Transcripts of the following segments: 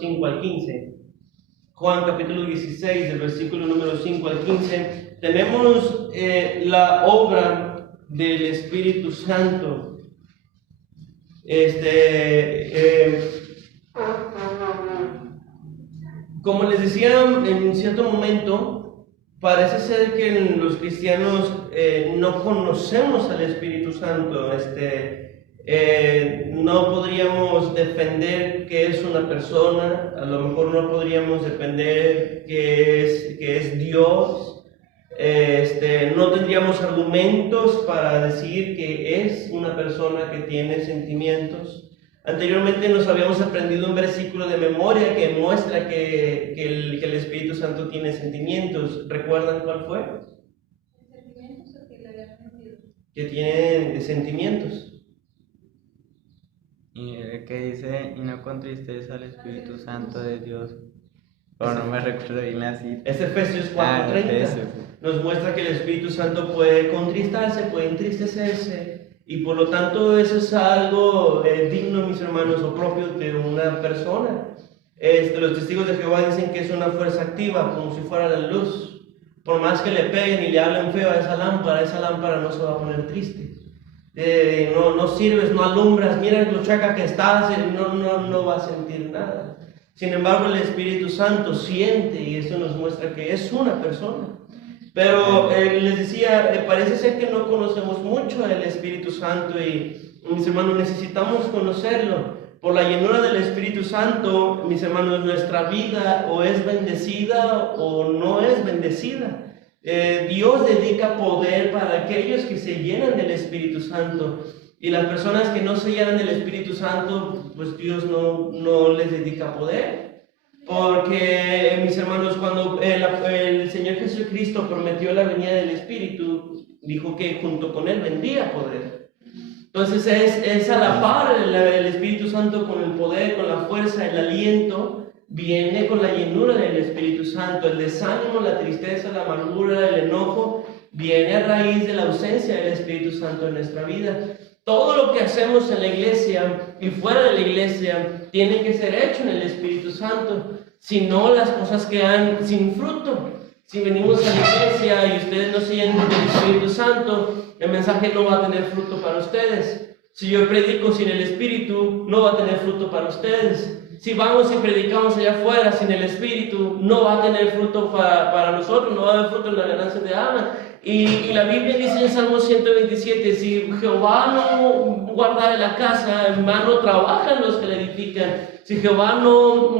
5 al 15. Juan capítulo 16, del versículo número 5 al 15, tenemos la obra del Espíritu Santo. Como les decía en cierto momento, parece ser que los cristianos no conocemos al Espíritu Santo. No podríamos defender que es una persona, a lo mejor no podríamos defender que es Dios, no tendríamos argumentos para decir que es una persona que tiene sentimientos. Anteriormente nos habíamos aprendido un versículo de memoria que muestra que el Espíritu Santo tiene sentimientos. ¿Recuerdan cuál fue? ¿Sentimientos o que le habían metido? Que tiene sentimientos. Y que dice, y no contristeces al Espíritu Santo de Dios. Pero no me recuerdo bien la cita. Es Efesios 4:30. Nos muestra que el Espíritu Santo puede contristarse, puede entristecerse. Y por lo tanto eso es algo digno, mis hermanos, o propio de una persona. Los testigos de Jehová dicen que es una fuerza activa, como si fuera la luz. Por más que le peguen y le hablen feo a esa lámpara no se va a poner triste. No sirves, no alumbras, mira lo chaca que estás, no va a sentir nada. Sin embargo, el Espíritu Santo siente, y eso nos muestra que es una persona. Pero les decía, parece ser que no conocemos mucho del Espíritu Santo, y mis hermanos, necesitamos conocerlo. Por la llenura del Espíritu Santo, mis hermanos, nuestra vida o es bendecida o no es bendecida. Dios dedica poder para aquellos que se llenan del Espíritu Santo, y las personas que no se llenan del Espíritu Santo, pues Dios no les dedica poder. Porque, mis hermanos, cuando el Señor Jesucristo prometió la venida del Espíritu, dijo que junto con Él vendría poder. Entonces es a la par el Espíritu Santo con el poder, con la fuerza, el aliento. Viene con la llenura del Espíritu Santo. El desánimo, la tristeza, la amargura, el enojo, viene a raíz de la ausencia del Espíritu Santo en nuestra vida. Todo lo que hacemos en la iglesia y fuera de la iglesia tiene que ser hecho en el Espíritu Santo. Si no, las cosas quedan sin fruto. Si venimos a la iglesia y ustedes no se llenan del Espíritu Santo, el mensaje no va a tener fruto para ustedes. Si yo predico sin el Espíritu, no va a tener fruto para ustedes. Si vamos y predicamos allá afuera sin el Espíritu, no va a tener fruto para nosotros, no va a haber fruto en la ganancia de alma. Y la Biblia dice en Salmo 127, si Jehová no guardara la casa, en vano trabajan los que la edifican. Si Jehová no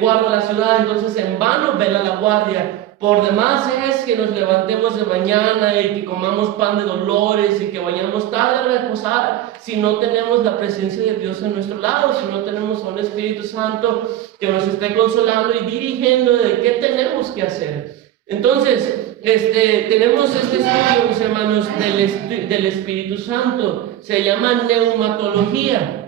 guarda la ciudad, entonces en vano vela la guardia. Por demás es que nos levantemos de mañana y que comamos pan de dolores y que vayamos tarde a reposar si no tenemos la presencia de Dios en nuestro lado, si no tenemos a un Espíritu Santo que nos esté consolando y dirigiendo de qué tenemos que hacer. Entonces, tenemos este estudio, mis hermanos, del Espíritu Santo. Se llama neumatología.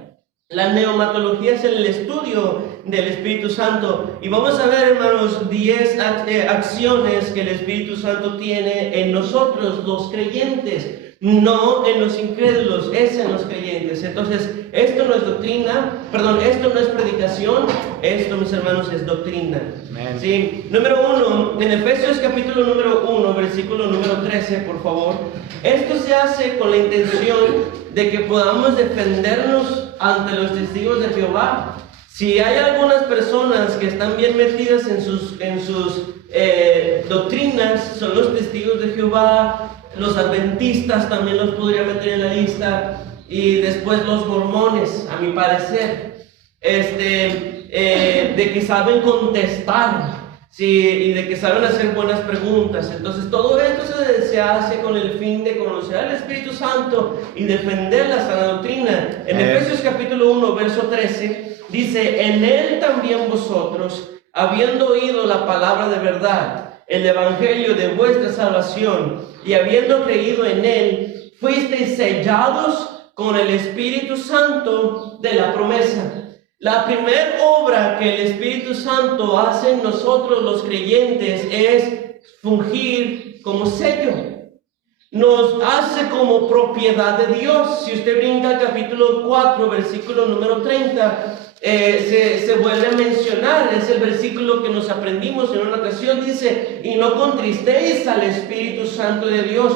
La neumatología es el estudio del Espíritu Santo. Y vamos a ver, hermanos, 10 acciones que el Espíritu Santo tiene en nosotros, los creyentes. No en los incrédulos, es en los creyentes. Entonces, esto no es doctrina, esto no es predicación, esto, mis hermanos, es doctrina. ¿Sí? Número 1, en Efesios capítulo número 1, versículo número 13, por favor. Esto se hace con la intención de que podamos defendernos ante los testigos de Jehová. Si hay algunas personas que están bien metidas en sus doctrinas, son los testigos de Jehová. Los adventistas también los podría meter en la lista, y después los mormones, a mi parecer, de que saben contestar, ¿sí? Y de que saben hacer buenas preguntas. Entonces todo esto se hace con el fin de conocer al Espíritu Santo y defender la sana doctrina. En Efesios capítulo 1, verso 13, dice: en él también vosotros, habiendo oído la palabra de verdad, el evangelio de vuestra salvación, y habiendo creído en él, fuisteis sellados con el Espíritu Santo de la promesa. La primera obra que el Espíritu Santo hace en nosotros los creyentes es fungir como sello. Nos hace como propiedad de Dios. Si usted brinca al capítulo 4, versículo número 30, se vuelve a mencionar. Es el versículo que nos aprendimos en una ocasión. Dice: y no contristéis al Espíritu Santo de Dios,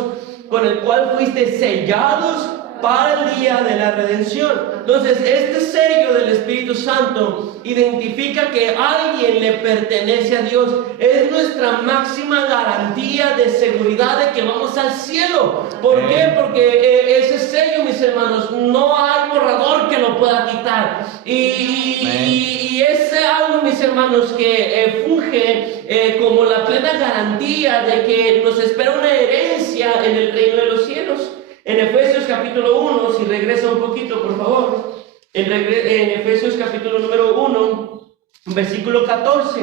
con el cual fuiste sellados para el día de la redención. Entonces, este sello del Espíritu Santo identifica que alguien le pertenece a Dios. Es nuestra máxima garantía de seguridad de que vamos al cielo. ¿Por qué? Porque ese sello, mis hermanos, no hay borrador que lo pueda quitar. Y ese algo, mis hermanos, que funge como la plena garantía de que nos espera una herencia en el reino de los cielos. En Efesios capítulo 1, si regresa un poquito, por favor. En Efesios capítulo número 1, versículo 14,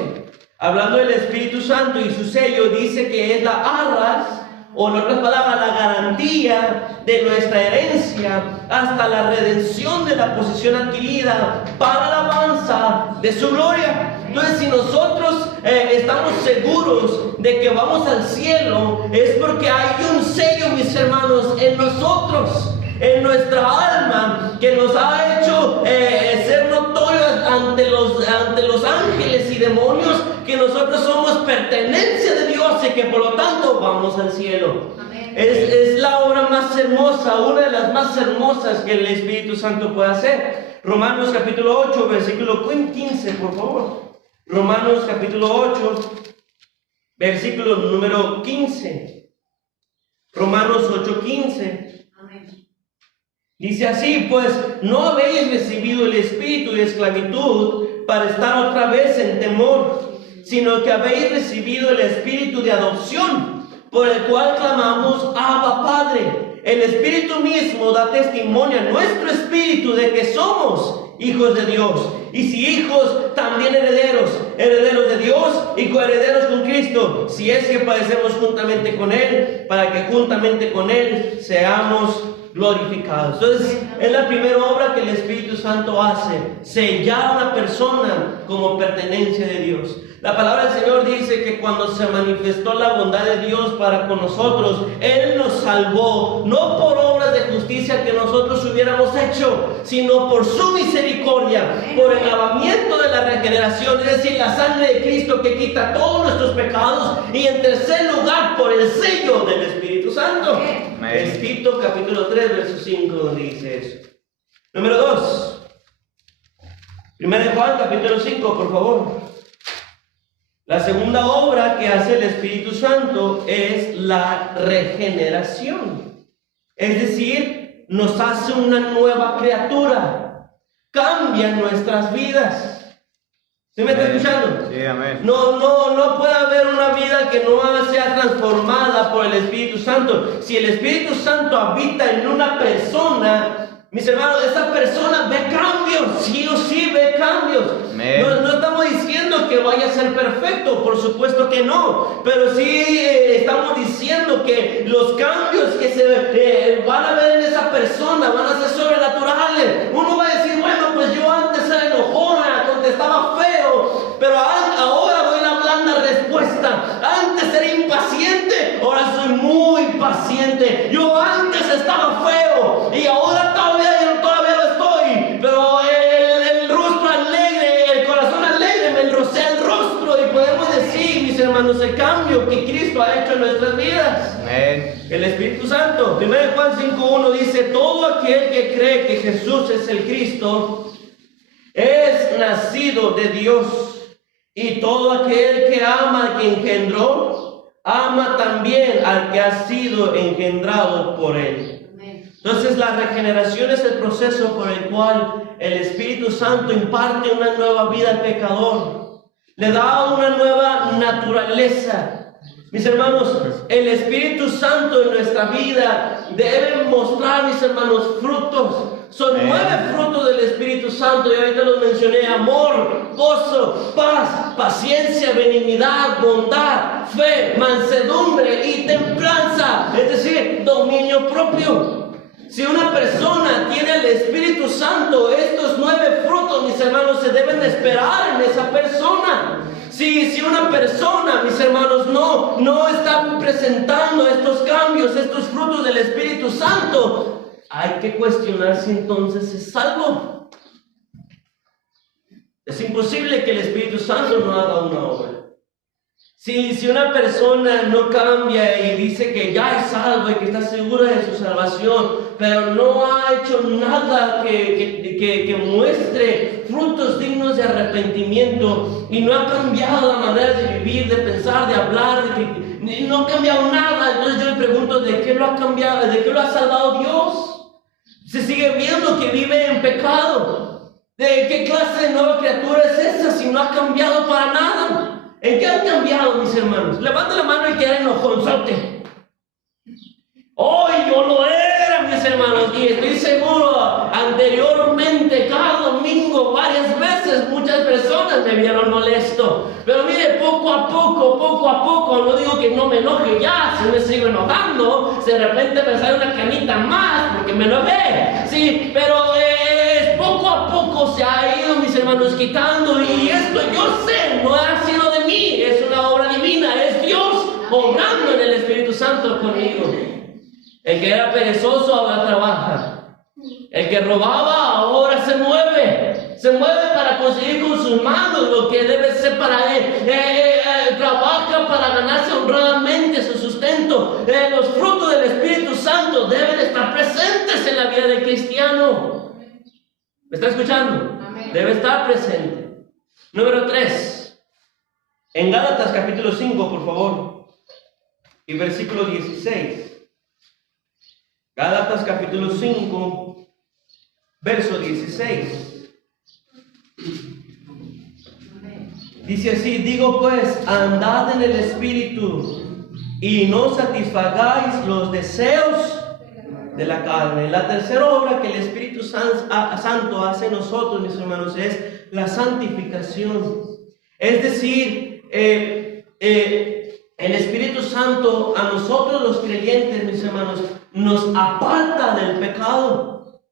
hablando del Espíritu Santo y su sello, dice que es la arras, o en otras palabras, la garantía de nuestra herencia hasta la redención de la posesión adquirida para la alabanza de su gloria. Entonces, si nosotros estamos seguros de que vamos al cielo, es porque hay un sello, mis hermanos, en nosotros, en nuestra alma, que nos ha hecho ser notorios ante los ángeles y demonios, que nosotros somos pertenencia de Dios y que por lo tanto vamos al cielo. Es la obra más hermosa, una de las más hermosas que el Espíritu Santo puede hacer. Romanos capítulo 8, versículo 15, por favor. Romanos capítulo 8, versículo número 15. Romanos 8, 15. Dice así: pues no habéis recibido el espíritu de esclavitud para estar otra vez en temor, sino que habéis recibido el espíritu de adopción, por el cual clamamos: Abba, Padre. El Espíritu mismo da testimonio a nuestro espíritu de que somos hijos de Dios. Y si hijos, también herederos, herederos de Dios y coherederos con Cristo, si es que padecemos juntamente con Él, para que juntamente con Él seamos glorificados. Entonces, es la primera obra que el Espíritu Santo hace: sellar a una persona como pertenencia de Dios. La palabra del Señor dice que cuando se manifestó la bondad de Dios para con nosotros, Él nos salvó, no por obras de justicia que nosotros hubiéramos hecho, sino por su misericordia, por el lavamiento de la regeneración, es decir, la sangre de Cristo que quita todos nuestros pecados, y en tercer lugar, por el sello del Espíritu Santo. Es Tito capítulo 3, verso 5, donde dice eso. Número 2. 1 Juan capítulo 5, por favor. La segunda obra que hace el Espíritu Santo es la regeneración. Es decir, nos hace una nueva criatura. Cambia nuestras vidas. ¿Sí me está escuchando? Sí, amén. No puede haber una vida que no sea transformada por el Espíritu Santo. Si el Espíritu Santo habita en una persona, mis hermanos, esa persona ve cambios, sí o sí ve cambios. No estamos diciendo que vaya a ser perfecto, por supuesto que no, pero sí estamos diciendo que los cambios que se van a ver en esa persona van a ser sobrenaturales. Uno va a decir: bueno, pues yo antes era enojona, contestaba feo, pero ahora doy una blanda respuesta. Antes era impaciente, ahora soy muy paciente. Yo antes estaba feo y ahora todavía lo estoy, pero el rostro alegre, el corazón alegre me enrocea el rostro, y podemos decir, mis hermanos, el cambio que Cristo ha hecho en nuestras vidas. Amén. El Espíritu Santo. 1 Juan 5:1 dice: todo aquel que cree que Jesús es el Cristo es nacido de Dios, y todo aquel que ama al que engendró, ama también al que ha sido engendrado por él. Entonces, la regeneración es el proceso por el cual el Espíritu Santo imparte una nueva vida al pecador, le da una nueva naturaleza. Mis hermanos, el Espíritu Santo en nuestra vida debe mostrar, mis hermanos, frutos. Son 9 frutos del Espíritu Santo, y ahorita los mencioné: amor, gozo, paz, paciencia, benignidad, bondad, fe, mansedumbre y templanza, es decir, dominio propio. Si una persona tiene el Espíritu Santo, estos 9 frutos, mis hermanos, se deben de esperar en esa persona. Si una persona, mis hermanos, no está presentando estos cambios, estos frutos del Espíritu Santo, hay que cuestionar si entonces es salvo. Es imposible que el Espíritu Santo no haga una obra. Si una persona no cambia y dice que ya es salvo y que está segura de su salvación, pero no ha hecho nada que muestre frutos dignos de arrepentimiento y no ha cambiado la manera de vivir, de pensar, de hablar, no ha cambiado nada, entonces yo me pregunto, ¿de qué lo ha cambiado? ¿De qué lo ha salvado Dios? Se sigue viendo que vive en pecado. ¿De qué clase de nueva criatura es esa si no ha cambiado para nada? ¿En qué han cambiado, mis hermanos? Levanta la mano y queda enojonzote. Hoy yo lo era, mis hermanos, y estoy seguro, anteriormente, cada domingo, varias veces, muchas personas me vieron molesto. Pero mire, poco a poco, no digo que no me enoje ya, si me sigo enojando, si de repente me sale una canita más, porque me enojé, sí, pero poco a poco se ha ido, mis hermanos, quitando, y esto yo sé, no ha sido de mí, es una obra divina, es Dios obrando en el Espíritu Santo conmigo. El que era perezoso ahora trabaja. El que robaba ahora se mueve para conseguir con sus manos lo que debe ser para él. Trabaja para ganarse honradamente su sustento. Los frutos del Espíritu Santo deben estar presentes en la vida del cristiano. ¿Me está escuchando? Amén. Debe estar presente. Número 3. En Gálatas capítulo 5, por favor, y versículo 16. Gálatas capítulo 5, verso 16. Dice así: digo pues, andad en el Espíritu y no satisfagáis los deseos de la carne. La tercera obra que el Espíritu Santo hace en nosotros, mis hermanos, es la santificación. Es decir, el Espíritu Santo a nosotros los creyentes, mis hermanos, nos aparta del pecado.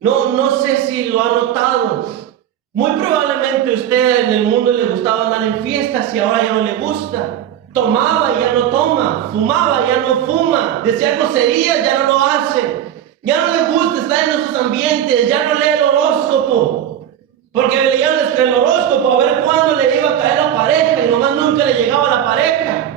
No sé si lo ha notado. Muy probablemente usted en el mundo le gustaba andar en fiestas y ahora ya no le gusta. Tomaba y ya no toma. Fumaba y ya no fuma. Decía groserías, ya no lo hace. Ya no le gusta estar en esos ambientes. Ya no lee el horóscopo. Porque leían el horóscopo a ver cuándo le iba a caer la pareja y nomás nunca le llegaba la pareja.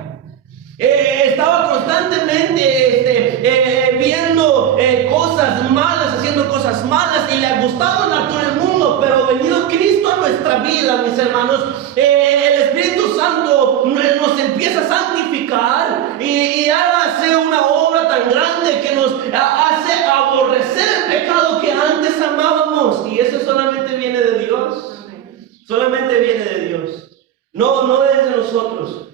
Estaba constantemente viendo cosas malas, haciendo cosas malas, y le gustaba andar con el mundo, pero venido Cristo a nuestra vida, mis hermanos, el Espíritu Santo nos empieza a santificar y hace una obra tan grande que nos hace aborrecer el pecado que antes amábamos, y eso solamente viene de Dios. Solamente viene de Dios. No es de nosotros.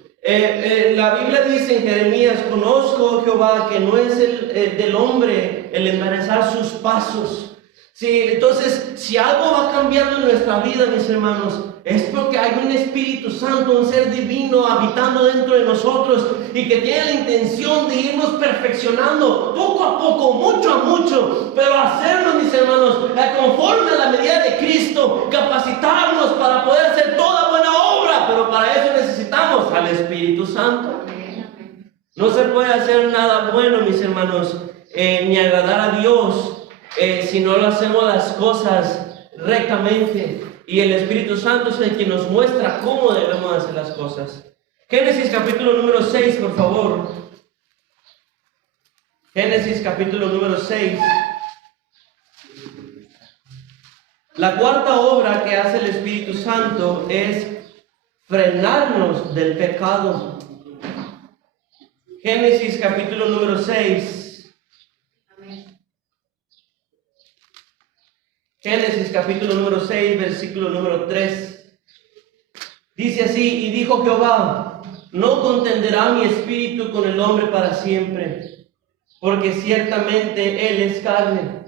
La Biblia dice en Jeremías: conozco, Jehová, que no es del hombre el enderezar sus pasos. Sí, entonces, si algo va cambiando en nuestra vida, mis hermanos, es porque hay un Espíritu Santo, un ser divino habitando dentro de nosotros y que tiene la intención de irnos perfeccionando poco a poco, mucho a mucho, pero hacernos, mis hermanos, conforme a la medida de Cristo, capacitarnos para poder hacer toda buena obra, pero para eso necesitamos al Espíritu Santo. No se puede hacer nada bueno, mis hermanos, ni agradar a Dios si no lo hacemos las cosas rectamente. Y el Espíritu Santo es el que nos muestra cómo debemos hacer las cosas. Génesis capítulo número 6, por favor. Génesis capítulo número 6. La cuarta obra que hace el Espíritu Santo es frenarnos del pecado. Génesis capítulo número 6. Génesis capítulo número 6, versículo número 3. Dice así: y dijo Jehová: no contenderá mi espíritu con el hombre para siempre, porque ciertamente él es carne,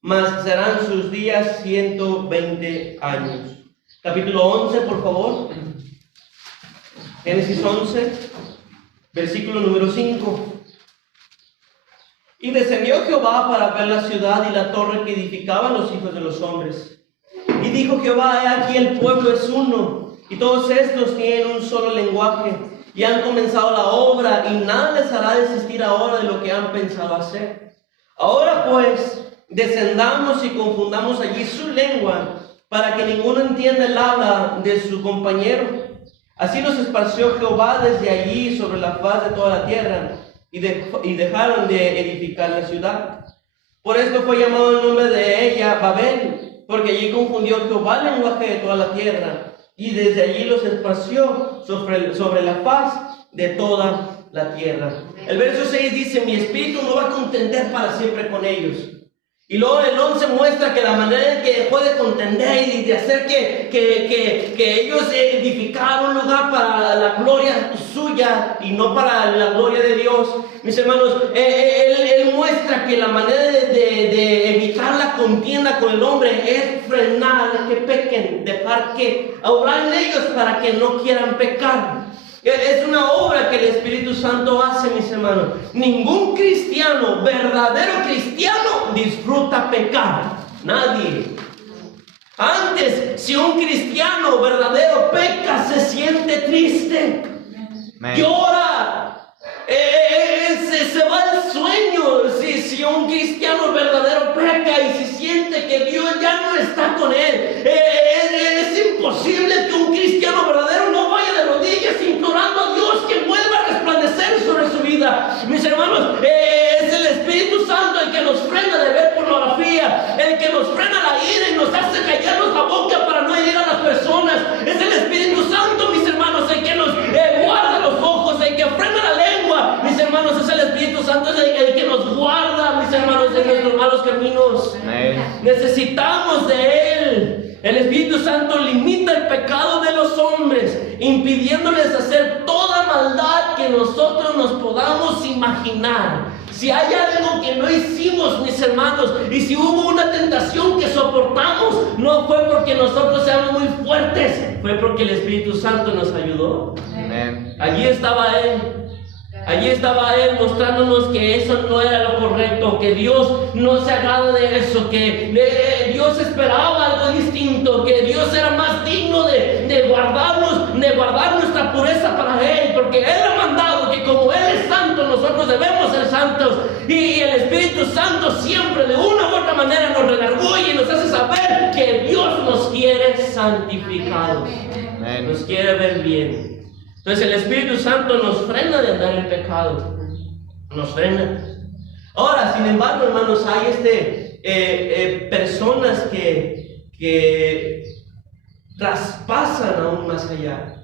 mas serán sus días 120 años. Capítulo 11, por favor. Génesis 11, versículo número 5. Y descendió Jehová para ver la ciudad y la torre que edificaban los hijos de los hombres. Y dijo Jehová: he aquí el pueblo es uno, y todos estos tienen un solo lenguaje, y han comenzado la obra, y nada les hará desistir ahora de lo que han pensado hacer. Ahora pues, descendamos y confundamos allí su lengua, para que ninguno entienda el habla de su compañero. Así los esparció Jehová desde allí sobre la faz de toda la tierra, y dejaron de edificar la ciudad. Por esto fue llamado el nombre de ella Babel, porque allí confundió Jehová el lenguaje de toda la tierra, y desde allí los esparció sobre la faz de toda la tierra. El verso 6 dice: mi espíritu no va a contender para siempre con ellos. Y luego el 11 muestra que la manera en que dejó de contender y de hacer que ellos edificaran un lugar para la gloria suya y no para la gloria de Dios. Mis hermanos, él muestra que la manera de evitar la contienda con el hombre es frenar que pequen, dejar que obrar en ellos para que no quieran pecar. Es una obra que el Espíritu Santo hace, mis hermanos. Ningún cristiano, verdadero cristiano, disfruta pecar. Nadie. Antes, si un cristiano verdadero peca, se siente triste, llora, se va el sueño. Si un cristiano verdadero peca y se siente que Dios ya no está con él, es imposible que un cristiano verdadero no vaya de rodillas implorando a Dios que vuelva a resplandecer sobre su vida. Mis hermanos, es el Espíritu Santo el que nos frena de ver pornografía, el que nos frena la ira y nos hace callarnos la boca para no herir a las personas. Es el Espíritu Santo, mis hermanos, el que nos guarda los ojos, el que frena la lengua. Mis hermanos, es el Espíritu Santo el que nos guarda, mis hermanos, de nuestros malos caminos. Necesitamos de Él. El Espíritu Santo limita el pecado de los hombres, impidiéndoles hacer toda maldad que nosotros nos podamos imaginar. Si hay algo que no hicimos, mis hermanos, y si hubo una tentación que soportamos, no fue porque nosotros seamos muy fuertes, fue porque el Espíritu Santo nos ayudó. Amén. Allí estaba Él. Allí estaba Él mostrándonos que eso no era lo correcto, que Dios no se agrada de eso, que Dios esperaba algo distinto, que Dios era más digno de guardar nuestra pureza para Él, porque Él ha mandado que como Él es santo, nosotros debemos ser santos. Y el Espíritu Santo siempre de una u otra manera nos redarguye y nos hace saber que Dios nos quiere santificados, nos quiere ver bien. Entonces el Espíritu Santo nos frena de andar en pecado, nos frena. Ahora, sin embargo, hermanos, hay personas que traspasan aún más allá.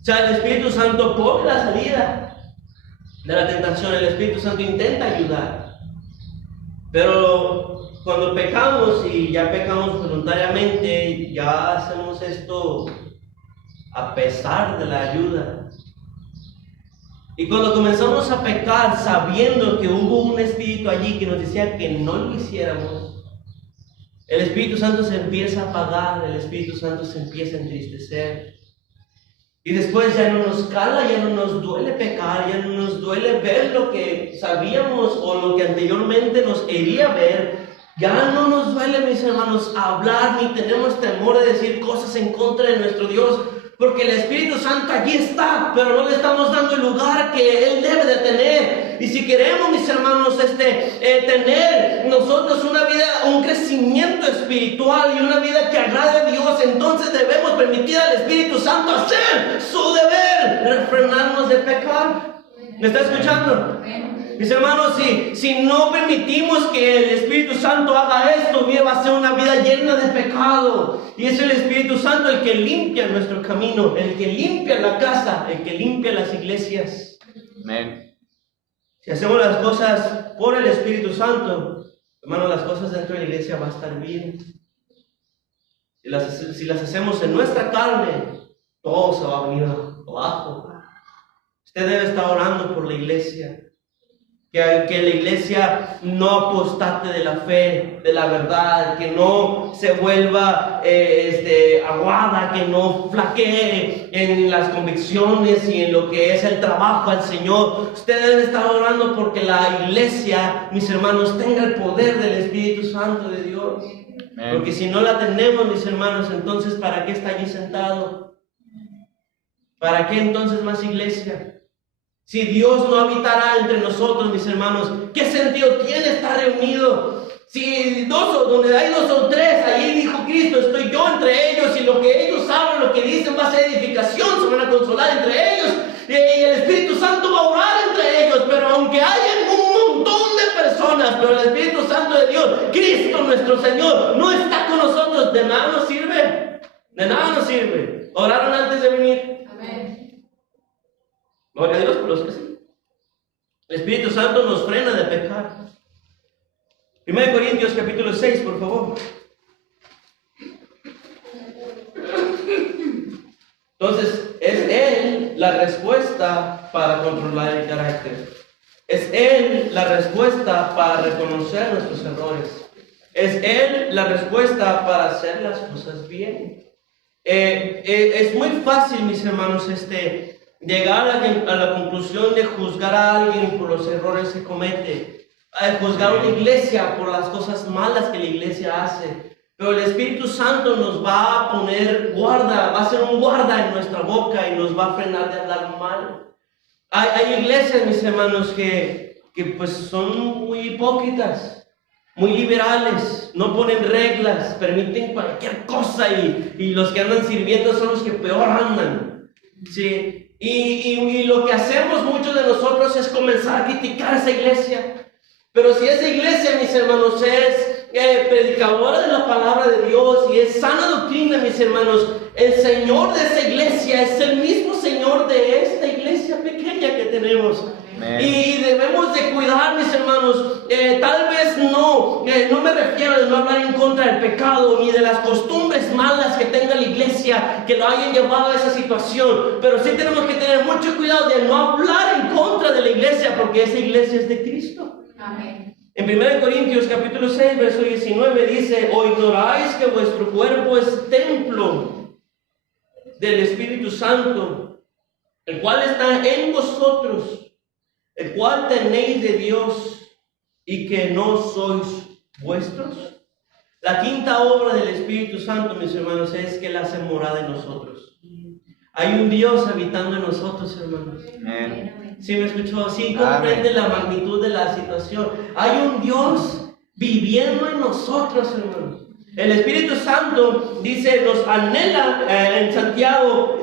O sea, el Espíritu Santo pone la salida de la tentación, el Espíritu Santo intenta ayudar. Pero cuando pecamos y ya pecamos voluntariamente, ya hacemos esto a pesar de la ayuda. Y cuando comenzamos a pecar sabiendo que hubo un espíritu allí que nos decía que no lo hiciéramos, el Espíritu Santo se empieza a apagar, el Espíritu Santo se empieza a entristecer. Y después ya no nos cala, ya no nos duele pecar, ya no nos duele ver lo que sabíamos o lo que anteriormente nos hería ver. Ya no nos duele, mis hermanos, hablar ni tenemos temor de decir cosas en contra de nuestro Dios. Porque el Espíritu Santo allí está, pero no le estamos dando el lugar que Él debe de tener. Y si queremos, mis hermanos, tener nosotros una vida, un crecimiento espiritual y una vida que agrade a Dios, entonces debemos permitir al Espíritu Santo hacer su deber, refrenarnos de pecar. ¿Me está escuchando? Mis hermanos, si no permitimos que el Espíritu Santo haga esto, va a ser una vida llena de pecado. Y es el Espíritu Santo el que limpia nuestro camino, el que limpia la casa, el que limpia las iglesias. Amén. Si hacemos las cosas por el Espíritu Santo, hermanos, las cosas dentro de la iglesia van a estar bien. Si las hacemos en nuestra carne, todo se va a venir abajo. Usted debe estar orando por la iglesia. Que la iglesia no apostate de la fe, de la verdad, que no se vuelva aguada, que no flaquee en las convicciones y en lo que es el trabajo al Señor. Usted debe estar orando porque la iglesia, mis hermanos, tenga el poder del Espíritu Santo de Dios. Amén. Porque si no la tenemos, mis hermanos, entonces ¿para qué está allí sentado? ¿Para qué entonces más iglesia? Si Dios no habitara entre nosotros, mis hermanos, ¿qué sentido tiene estar reunido? Si donde hay dos o tres, ahí dijo Cristo, estoy yo entre ellos, y lo que ellos hablan, lo que dicen va a ser edificación, se van a consolar entre ellos, y el Espíritu Santo va a orar entre ellos. Pero aunque haya un montón de personas, pero el Espíritu Santo de Dios, Cristo nuestro Señor, no está con nosotros, de nada nos sirve. De nada nos sirve. ¿Oraron antes de venir? Amén. Gloria a Dios por los que sí. El Espíritu Santo nos frena de pecar. 1 Corintios capítulo 6, por favor. Entonces, es Él la respuesta para controlar el carácter. Es Él la respuesta para reconocer nuestros errores. Es Él la respuesta para hacer las cosas bien. Es muy fácil, mis hermanos, llegar a la conclusión de juzgar a alguien por los errores que comete. Juzgar a una iglesia por las cosas malas que la iglesia hace. Pero el Espíritu Santo nos va a poner guarda, va a ser un guarda en nuestra boca y nos va a frenar de hablar mal. Hay iglesias, mis hermanos, que pues son muy hipócritas, muy liberales, no ponen reglas, permiten cualquier cosa y los que andan sirviendo son los que peor andan. ¿Sí? Y lo que hacemos muchos de nosotros es comenzar a criticar a esa iglesia. Pero si esa iglesia, mis hermanos, es predicadora de la palabra de Dios y es sana doctrina, mis hermanos, el Señor de esa iglesia es el mismo Señor de esta iglesia pequeña que tenemos. Y debemos de cuidar, mis hermanos, tal vez no me refiero a no hablar en contra del pecado ni de las costumbres malas que tenga la iglesia que lo hayan llevado a esa situación, pero sí tenemos que tener mucho cuidado de no hablar en contra de la iglesia, porque esa iglesia es de Cristo. Amén. En 1 Corintios capítulo 6, verso 19 dice: ¿O ignoráis que vuestro cuerpo es templo del Espíritu Santo, el cual está en vosotros, el cual tenéis de Dios, y que no sois vuestros? La quinta obra del Espíritu Santo, mis hermanos, es que Él hace morada en nosotros. Hay un Dios habitando en nosotros, hermanos. Amén. ¿Sí me escuchó? ¿Sí comprende la magnitud de la situación? Hay un Dios viviendo en nosotros, hermanos. El Espíritu Santo dice, nos anhela en Santiago,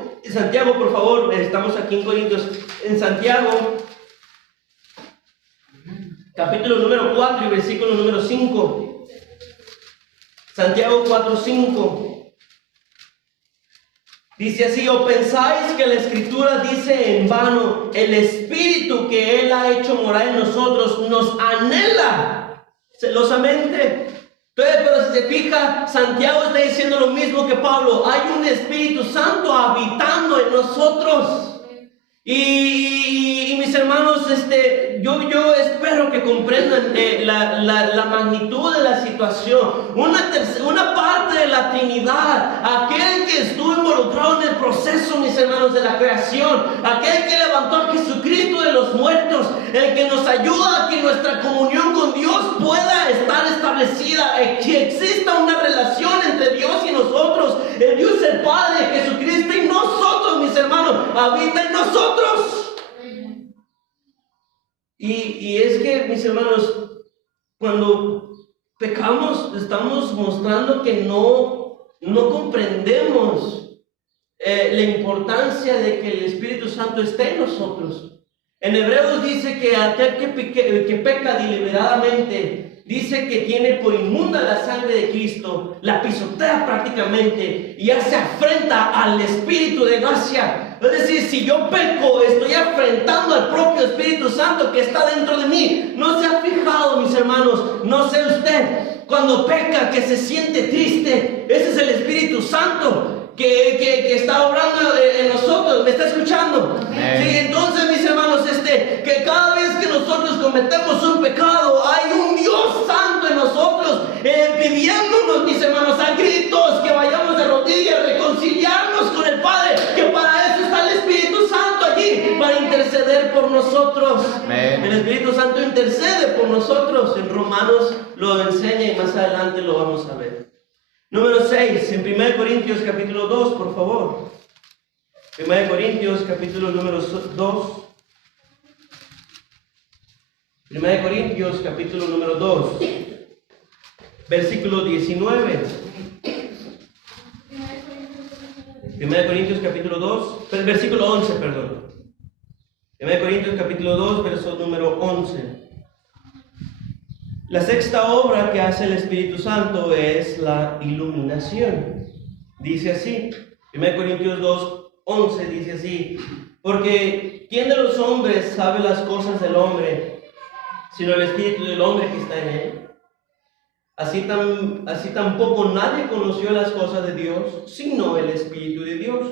por favor, estamos aquí en Corintios, en Santiago, capítulo número 4 y versículo número 5. Santiago 4:5. Dice así: ¿O pensáis que la Escritura dice en vano, el Espíritu que Él ha hecho morar en nosotros nos anhela celosamente? Entonces, pero si se fija, Santiago está diciendo lo mismo que Pablo. Hay un Espíritu Santo habitando en nosotros. Y mis hermanos, yo espero que comprendan la magnitud de la situación. Una parte de la Trinidad, aquel que estuvo involucrado en el proceso, mis hermanos, de la creación, aquel que levantó a Jesucristo de los muertos, el que nos ayuda a que nuestra comunión con Dios pueda estar establecida, que exista una relación entre Dios y nosotros, el Dios el Padre, Jesucristo y nosotros, mis hermanos, habita en nosotros. Y es que, mis hermanos, cuando pecamos, estamos mostrando que no comprendemos la importancia de que el Espíritu Santo esté en nosotros. En Hebreos dice que aquel que peca deliberadamente, dice que tiene por inmunda la sangre de Cristo, la pisotea prácticamente y hace afrenta al Espíritu de gracia. Es decir, si yo peco, estoy afrentando al propio Espíritu Santo que está dentro de mí. ¿No se ha fijado, mis hermanos? No sé usted, cuando peca, que se siente triste, ese es el Espíritu Santo que está obrando en nosotros. ¿Me está escuchando? Sí, entonces, mis hermanos, que cada vez que nosotros cometemos un pecado, hay un Dios Santo en nosotros, pidiéndonos, mis hermanos, a gritos que vayamos de rodillas, reconciliarnos con el Padre, que para eso está el Espíritu Santo allí, para interceder por nosotros. Amén. El Espíritu Santo intercede por nosotros. En Romanos lo enseña y más adelante lo vamos a ver. Número 6, en 1 Corintios capítulo 2, por favor. 1 Corintios capítulo número 2. 1 Corintios capítulo número 2. versículo 19. 1 Corintios capítulo 2, versículo 11, perdón. 1 Corintios capítulo 2, verso número 11. La sexta obra que hace el Espíritu Santo es la iluminación. Dice así, 1 Corintios 2, 11 dice así: porque ¿quién de los hombres sabe las cosas del hombre, sino el Espíritu del hombre que está en él? Así tampoco nadie conoció las cosas de Dios, sino el Espíritu de Dios.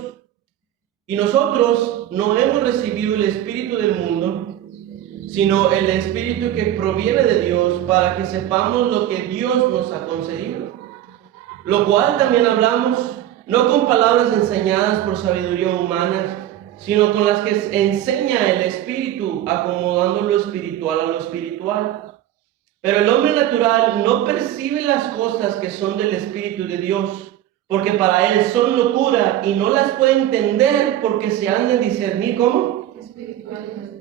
Y nosotros no hemos recibido el Espíritu del mundo, sino el Espíritu que proviene de Dios, para que sepamos lo que Dios nos ha concedido. Lo cual también hablamos, no con palabras enseñadas por sabiduría humana, sino con las que enseña el Espíritu, acomodando lo espiritual a lo espiritual. Pero el hombre natural no percibe las cosas que son del Espíritu de Dios, porque para él son locura y no las puede entender, porque se han de discernir ¿cómo?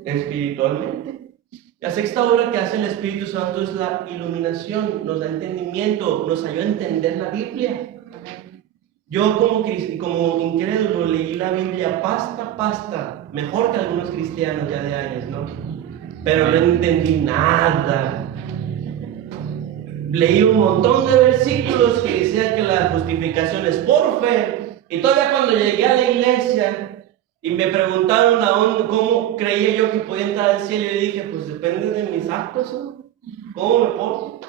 Espiritualmente. La sexta obra que hace el Espíritu Santo es la iluminación, nos da entendimiento, nos ayuda a entender la Biblia. Yo como incrédulo leí la Biblia pasta a pasta, mejor que algunos cristianos ya de años, ¿no? Pero no entendí nada. Leí un montón de versículos que decían que la justificación es por fe, y todavía cuando llegué a la iglesia y me preguntaron cómo creía yo que podía entrar al cielo, y dije, pues depende de mis actos, ¿no? ¿Cómo me porto?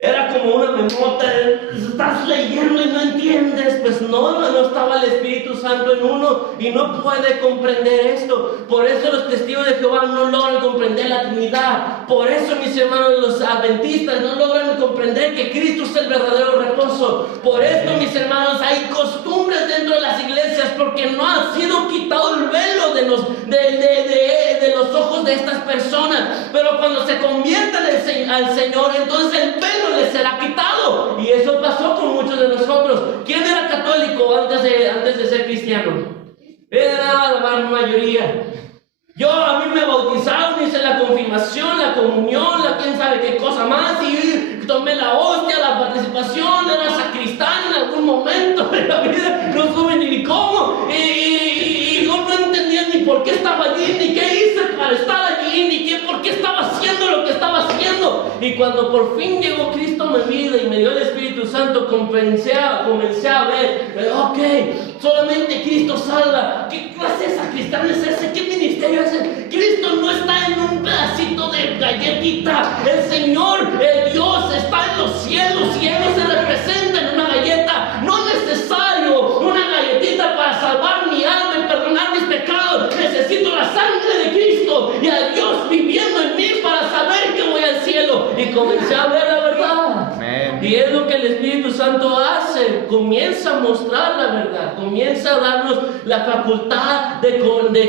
Era como una memota, estás leyendo y no entiendes. Pues no estaba el Espíritu Santo en uno y no puede comprender esto. Por eso los testigos de Jehová no logran comprender la Trinidad. Por eso, mis hermanos, los adventistas no logran comprender que Cristo es el verdadero reposo. Por esto, mis hermanos, hay costumbres dentro de las iglesias, porque no ha sido quitado el velo de los ojos de estas personas. Pero cuando se conviertan al Señor, entonces el velo les será quitado. Y eso pasó con muchos de nosotros. ¿Quién era católico antes de ser cristiano? Era la mayoría. A mí me bautizaron, hice la confirmación, la comunión, quién sabe qué cosa más, y tomé la hostia, la participación, era sacristán en algún momento de la vida, no supe ni cómo, y yo no entendía ni por qué estaba allí, ni qué hice para estar allí, ni por qué estaba haciendo lo que estaba haciendo. Y cuando por fin llegó Cristo a mi vida y me dio el Espíritu Santo, comencé a ver, ok, solamente Cristo salva. ¿Qué clase de sacristán es ese? ¿Qué ministerio es ese? Cristo no está en un pedacito de galletita. El Señor, el Dios, está en los cielos, y Él no se representa en una galleta. No es necesario una galletita para salvar mi alma y perdonar mis pecados. Necesito la sangre de Cristo y a Dios viviendo en mí para saber que voy al cielo. Y comencé a ver la verdad. Amén. Y es lo que el Espíritu Santo hace. Comienza a mostrar la verdad. Comienza a darnos la facultad de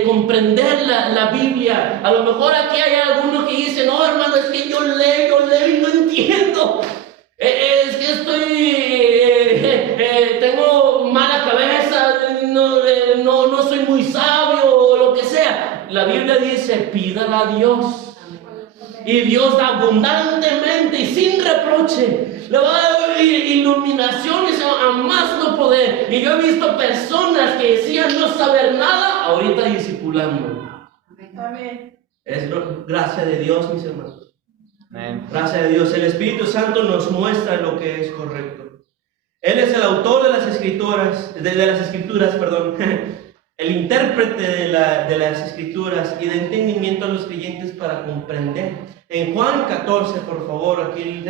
comprender la Biblia. A lo mejor aquí hay algunos que dicen, no, hermano, es que yo leo y no entiendo. Es que tengo mala cabeza, no soy muy sabio o lo que sea. La Biblia dice, pídala a Dios. Y Dios da abundantemente y sin reproche. Le va a dar iluminaciones a más no poder. Y yo he visto personas que decían no saber nada, ahorita discipulando. Amén. Es gracia de Dios, mis hermanos. Amén. Gracias a Dios. El Espíritu Santo nos muestra lo que es correcto. Él es el autor de las escrituras, el intérprete de las escrituras y de entendimiento a los creyentes para comprender. En Juan 14, por favor, aquí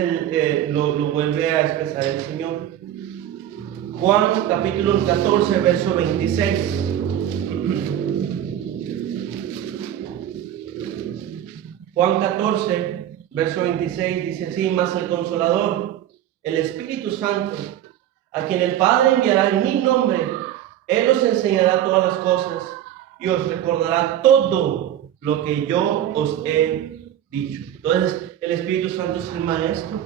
lo vuelve a expresar el Señor. Juan capítulo 14, verso 26. Juan 14, verso 26 dice así: mas el Consolador, el Espíritu Santo, a quien el Padre enviará en mi nombre, Él os enseñará todas las cosas y os recordará todo lo que yo os he dicho. Entonces, el Espíritu Santo es el Maestro.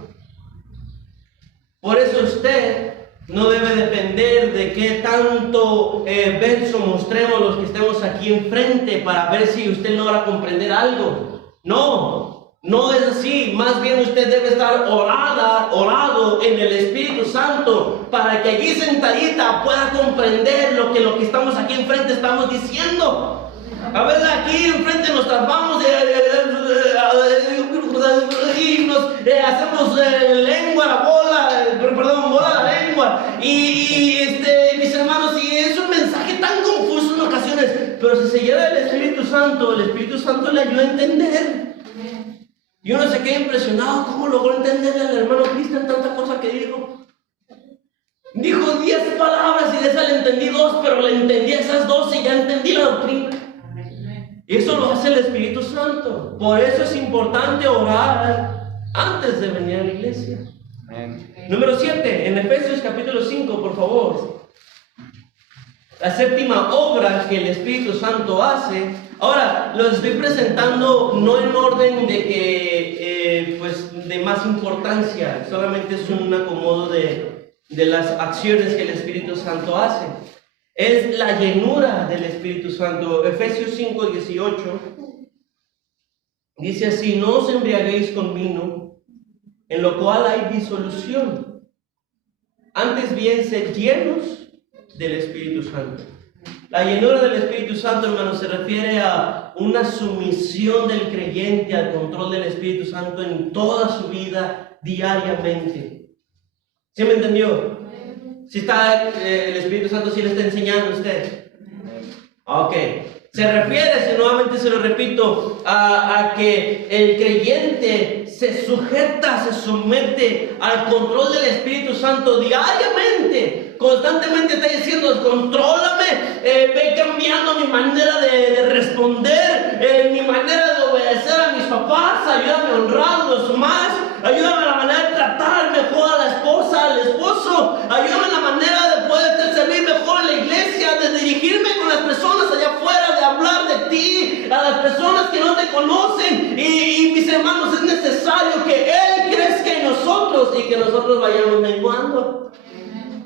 Por eso usted no debe depender de qué tanto verso mostremos los que estemos aquí enfrente para ver si usted logra comprender algo. No, No es así, más bien usted debe estar orado en el Espíritu Santo para que allí sentadita pueda comprender lo que estamos aquí enfrente estamos diciendo. A veces aquí enfrente nos trabamos y nos hacemos bola la lengua y mis hermanos, y es un mensaje tan confuso en ocasiones, pero si se llena del Espíritu Santo, el Espíritu Santo le ayuda a entender. Y uno se queda impresionado cómo logró entenderle al hermano Cristian tanta cosa que dijo. Dijo 10 palabras y de esas le entendí 2, pero le entendí esas 2 y ya entendí la doctrina. Y eso lo hace el Espíritu Santo. Por eso es importante orar antes de venir a la iglesia. Número 7, en Efesios capítulo 5, por favor. La séptima obra que el Espíritu Santo hace. Ahora, los estoy presentando no en orden de que, de más importancia, solamente es un acomodo de las acciones que el Espíritu Santo hace. Es la llenura del Espíritu Santo. Efesios 5, 18, dice así: no os embriaguéis con vino, en lo cual hay disolución. Antes bien, sed llenos del Espíritu Santo. La llenura del Espíritu Santo, hermanos, se refiere a una sumisión del creyente al control del Espíritu Santo en toda su vida diariamente. ¿Sí me entendió? Si está el Espíritu Santo, si le está enseñando a usted. Ok. Se refiere, nuevamente se lo repito, a que el creyente se sujeta, se somete al control del Espíritu Santo diariamente. Constantemente está diciendo: contrólame, ve cambiando mi manera de responder, mi manera de obedecer a mis papás, ayúdame a honrarlos más, ayúdame a la manera de tratar mejor a la esposa, al esposo, ayúdame a la manera de poder servir mejor en la iglesia, de dirigirme con las personas allá afuera, de hablar de ti a las personas que no te conocen. Y mis hermanos, es necesario que Él crezca en nosotros y que nosotros vayamos menguando.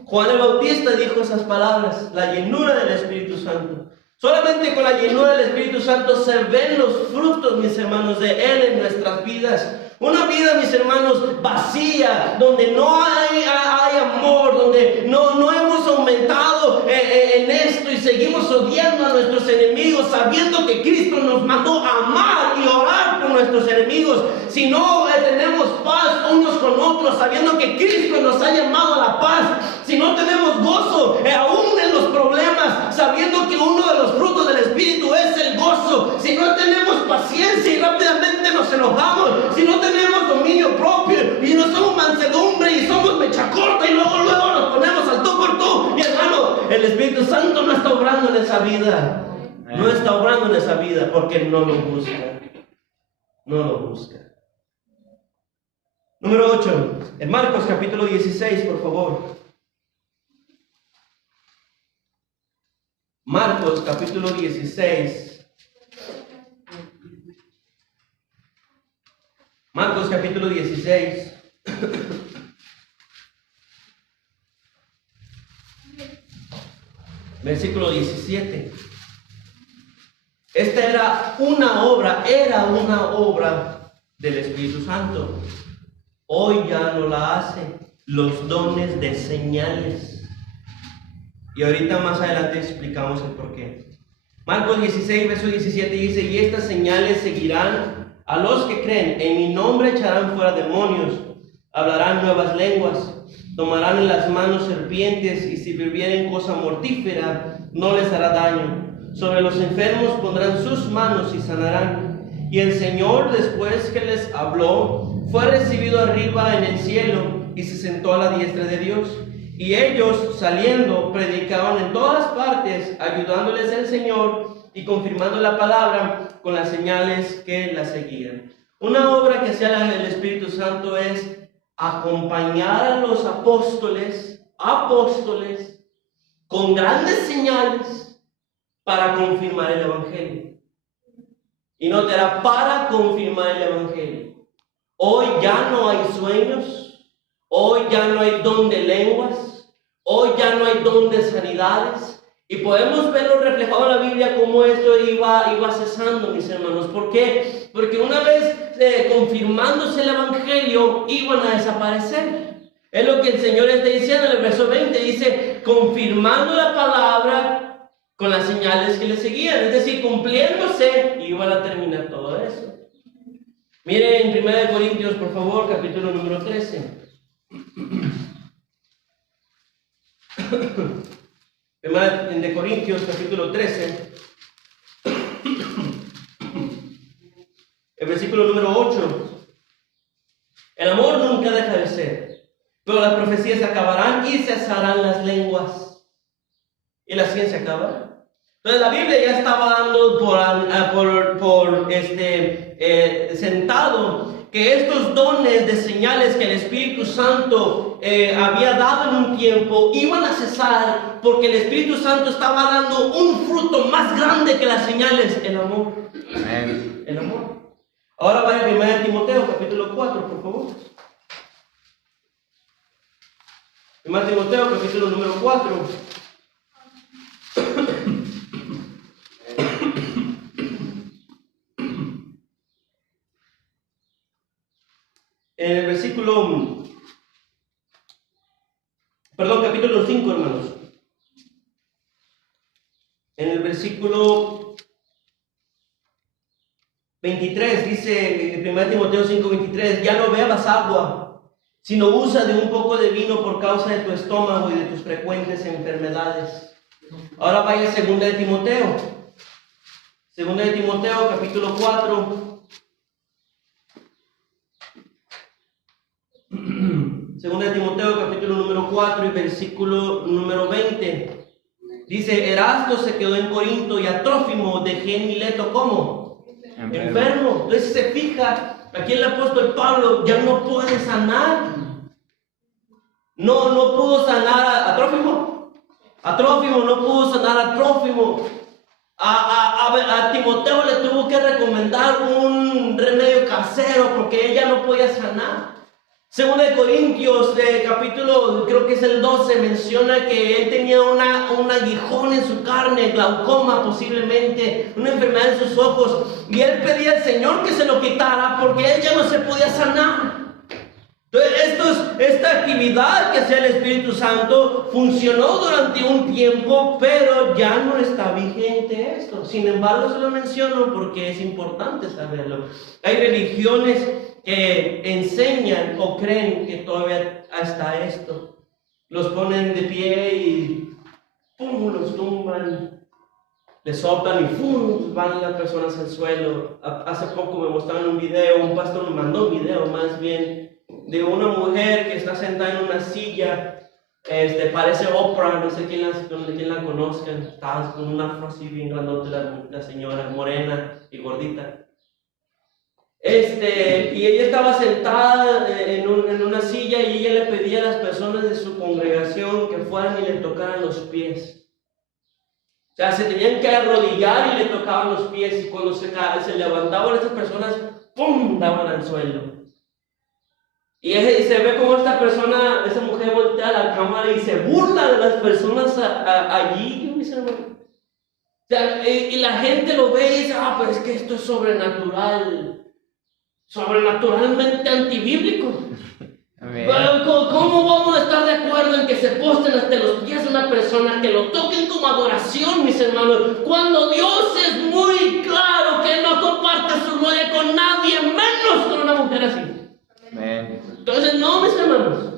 Juan el Bautista dijo esas palabras: la llenura del Espíritu Santo. Solamente con la llenura del Espíritu Santo se ven los frutos, mis hermanos, de Él en nuestras vidas. Una vida, mis hermanos, vacía, donde no hay amor, donde no hemos aumentado en esto y seguimos odiando a nuestros enemigos, sabiendo que Cristo nos mandó a amar y orar por nuestros enemigos. Si no tenemos paz unos con otros, sabiendo que Cristo nos ha llamado a la paz. Si no tenemos gozo, aún en los problemas, sabiendo que uno de los frutos del Espíritu es el gozo. Si no tenemos paciencia y rápidamente nos enojamos, si no tenemos dominio propio y no somos mansedumbre y somos mecha corta y luego nos ponemos al tú por tú, mi hermano, el Espíritu Santo no está obrando en esa vida. No está obrando en esa vida porque no lo busca. No lo busca. Número 8, en Marcos capítulo 16, por favor. Marcos capítulo 16. Marcos capítulo 16. Versículo 17. Esta era una obra del Espíritu Santo. Hoy ya no la hace. Los dones de señales. Y ahorita más adelante explicamos el porqué. Marcos 16, verso 17 dice: y estas señales seguirán a los que creen. En mi nombre echarán fuera demonios, hablarán nuevas lenguas, tomarán en las manos serpientes, y si bebieren cosa mortífera, no les hará daño. Sobre los enfermos pondrán sus manos y sanarán. Y el Señor, después que les habló, fue recibido arriba en el cielo y se sentó a la diestra de Dios. Y ellos, saliendo, predicaban en todas partes, ayudándoles el Señor y confirmando la palabra con las señales que la seguían. Una obra que hacía el Espíritu Santo es acompañar a los apóstoles con grandes señales para confirmar el Evangelio. Y no era para confirmar el Evangelio. Hoy ya no hay sueños. Hoy ya no hay don de lenguas, hoy ya no hay don de sanidades, y podemos verlo reflejado en la Biblia como esto iba cesando, mis hermanos. ¿Por qué? Porque una vez confirmándose el evangelio, iban a desaparecer. Es lo que el Señor está diciendo en el verso 20, dice, confirmando la palabra con las señales que le seguían, es decir, cumpliéndose, iban a terminar todo eso. Miren en 1 Corintios, por favor, capítulo número 13. 1 Corintios, capítulo 13. El versículo número 8. El amor nunca deja de ser, pero las profecías acabarán y cesarán las lenguas. Y la ciencia acabará. Entonces la Biblia ya estaba dando sentado que estos dones de señales que el Espíritu Santo había dado en un tiempo iban a cesar porque el Espíritu Santo estaba dando un fruto más grande que las señales, el amor. Amén. El amor. Ahora vaya a 1 Timoteo, capítulo 4, por favor. 1 Timoteo, capítulo número 4. En el versículo, capítulo 5, hermanos. En el versículo 23 dice, 1 Timoteo 5:23, ya no bebas agua, sino usa de un poco de vino por causa de tu estómago y de tus frecuentes enfermedades. Ahora vaya a 2 de Timoteo. 2 de Timoteo, capítulo 4. 2 de Timoteo, capítulo número 4 y versículo número 20. Dice, Erasto se quedó en Corinto y a Trófimo dejé en Mileto, ¿cómo? Enfermo. Entonces se fija, aquí el apóstol Pablo ya no puede sanar. No pudo sanar a Trófimo. A Trófimo no pudo sanar a Trófimo. A Timoteo le tuvo que recomendar un remedio casero porque ella no podía sanar. Según de Corintios, capítulo, creo que es el 12, menciona que él tenía un aguijón en su carne, glaucoma posiblemente, una enfermedad en sus ojos, y él pedía al Señor que se lo quitara porque él ya no se podía sanar. Entonces, esta actividad que hacía el Espíritu Santo funcionó durante un tiempo, pero ya no está vigente esto. Sin embargo, se lo menciono porque es importante saberlo. Hay religiones que enseñan o creen que todavía está esto. Los ponen de pie y ¡pum!, los tumban, les soplan y ¡pum!, van las personas al suelo. Hace poco me mostraron un video, un pastor me mandó un video más bien, de una mujer que está sentada en una silla, parece Oprah, no sé quién la conozca, está con un afro así bien grandote la señora, morena y gordita. Y ella estaba sentada en una silla y ella le pedía a las personas de su congregación que fueran y le tocaran los pies. O sea, se tenían que arrodillar y le tocaban los pies, y cuando se levantaban esas personas, ¡pum!, daban al suelo. Y se ve como esa mujer voltea a la cámara y se burla de las personas allí, mis hermanos. O sea, y la gente lo ve y dice, pero es que esto es sobrenaturalmente antibíblico. ¿Cómo vamos a estar de acuerdo en que se posten hasta los pies de una persona, que lo toquen como adoración, mis hermanos? Cuando Dios es muy claro que no comparte su gloria con nadie, menos con una mujer así. Amén. Entonces, no, mis hermanos,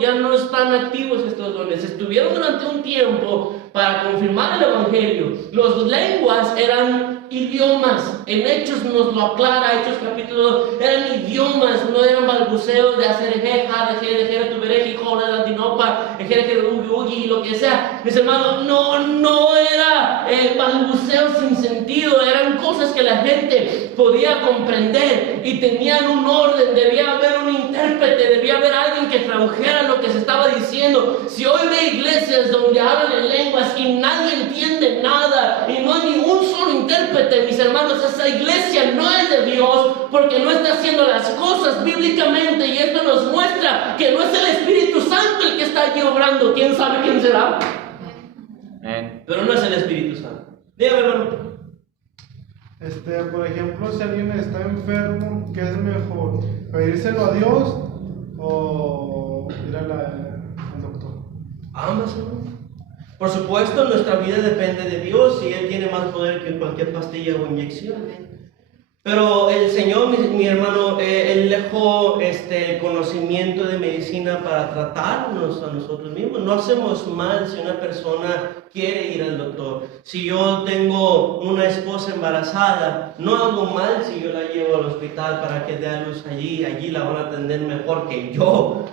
ya no están activos estos dones. Estuvieron durante un tiempo para confirmar el evangelio. Las lenguas eran idiomas. En Hechos nos lo aclara, Hechos capítulo 2, eran idiomas, no eran balbuceos de hacer jeja, de tubereji, joder, de dinopa, ugi, lo que sea. Mis hermanos, no era balbuceos sin sentido, eran cosas que la gente podía comprender y tenían un orden. Debía haber un intérprete, debía haber alguien que tradujera lo que se estaba diciendo. Si hoy ve iglesias donde hablan en lenguas y nadie entiende nada y no hay ni un solo intérprete, mis hermanos, esa iglesia no es de Dios, porque no está haciendo las cosas bíblicamente, y esto nos muestra que no es el Espíritu Santo el que está allí obrando. ¿Quién sabe quién será? Pero no es el Espíritu Santo. Dígame, hermano. Por ejemplo, si alguien está enfermo, ¿qué es mejor? ¿Pedírselo a Dios o ir al doctor? Ambas, ¿no? Por supuesto, nuestra vida depende de Dios y Él tiene más poder que cualquier pastilla o inyección. Pero el Señor, mi hermano, Él dejó el conocimiento de medicina para tratarnos a nosotros mismos. No hacemos mal si una persona quiere ir al doctor. Si yo tengo una esposa embarazada, no hago mal si yo la llevo al hospital para que dé a luz allí. Allí la van a atender mejor que yo.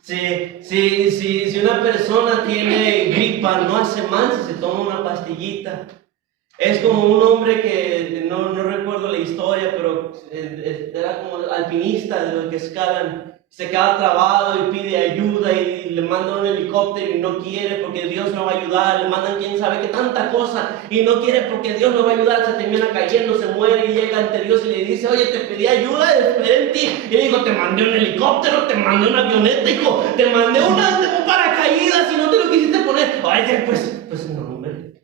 Si una persona tiene gripa, no hace mal si se toma una pastillita. Es como un hombre que, no recuerdo la historia, pero era como alpinista de los que escalan. Se queda trabado y pide ayuda y le mandan un helicóptero y no quiere porque Dios no va a ayudar. Le mandan quién sabe qué tanta cosa y no quiere porque Dios no va a ayudar. Se termina cayendo, se muere y llega ante Dios y le dice: oye, te pedí ayuda, esperé en ti. Y le digo: te mandé un helicóptero, te mandé una avioneta, hijo, te mandé un paracaídas y no te lo quisiste poner. Oye, pues no, hombre.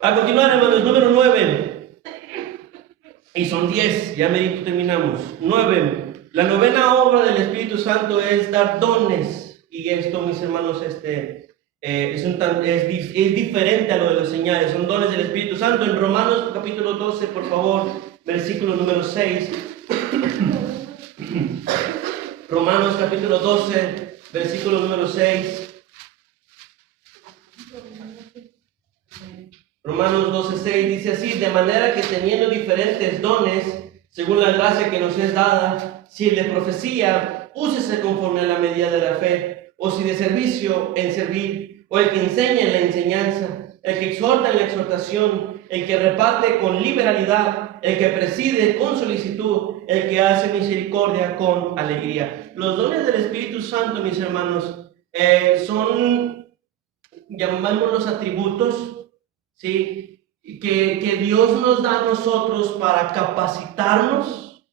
A continuar, hermanos, número 9. Y son 10, ya merito terminamos. 9. La novena obra del Espíritu Santo es dar dones. Y esto, mis hermanos, es diferente a lo de las señales. Son dones del Espíritu Santo. En Romanos capítulo 12, por favor, versículo número 6. Romanos capítulo 12, versículo número 6. Romanos 12:6 dice así: de manera que teniendo diferentes dones, según la gracia que nos es dada, si el de profecía, úsese conforme a la medida de la fe, o si de servicio, en servir, o el que enseña en la enseñanza, el que exhorta en la exhortación, el que reparte con liberalidad, el que preside con solicitud, el que hace misericordia con alegría. Los dones del Espíritu Santo, mis hermanos, son, llamémoslos atributos, ¿sí? Que Dios nos da a nosotros para capacitarnos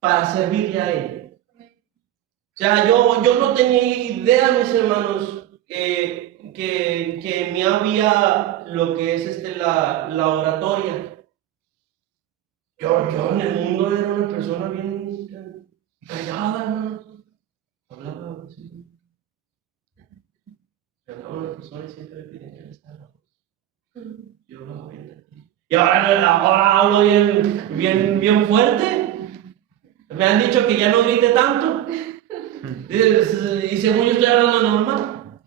para servirle a Él. O sea, yo no tenía idea, mis hermanos, que me había lo que es la oratoria. Yo en el mundo era una persona bien callada, hermanos. Hablaba así. Hablaba una persona y siempre me pedían que le estaba. Yo hablaba bien aquí. Y ahora hablo bien fuerte. Me han dicho que ya no grite tanto. Y según yo estoy hablando normal.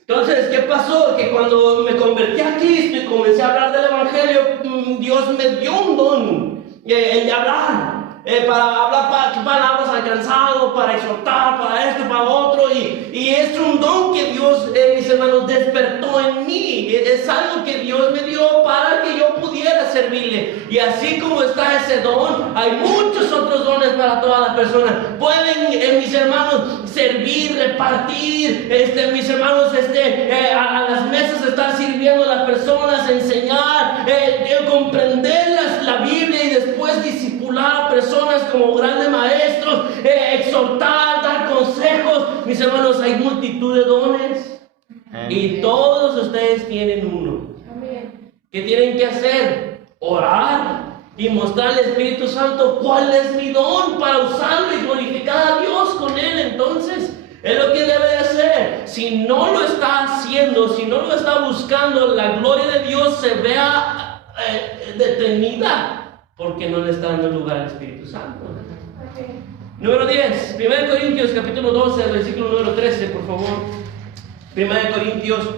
Entonces, ¿qué pasó? Que cuando me convertí a Cristo y comencé a hablar del Evangelio, Dios me dio un don el de hablar. Para hablar palabras alcanzadas, para exhortar, para esto, para otro, y es un don que Dios, mis hermanos, despertó en mí. Es algo que Dios me dio para que yo pudiera servirle. Y así como está ese don, hay muchos otros dones para toda la persona. Pueden, mis hermanos, servir, repartir, mis hermanos, a las mesas estar sirviendo a las personas, enseñar, comprender la Biblia y después discipular a personas como grandes maestros, exhortar, dar consejos. Mis hermanos, hay multitud de dones. Y todos ustedes tienen uno. ¿Qué tienen que hacer? Orar y mostrar al Espíritu Santo cuál es mi don para usarlo y glorificar a Dios con él. Entonces, es lo que debe de hacer. Si no lo está haciendo, si no lo está buscando, la gloria de Dios se vea detenida, porque no le está dando lugar al Espíritu Santo. Número 10, 1 Corintios capítulo 12, versículo número 13, por favor. 1 Corintios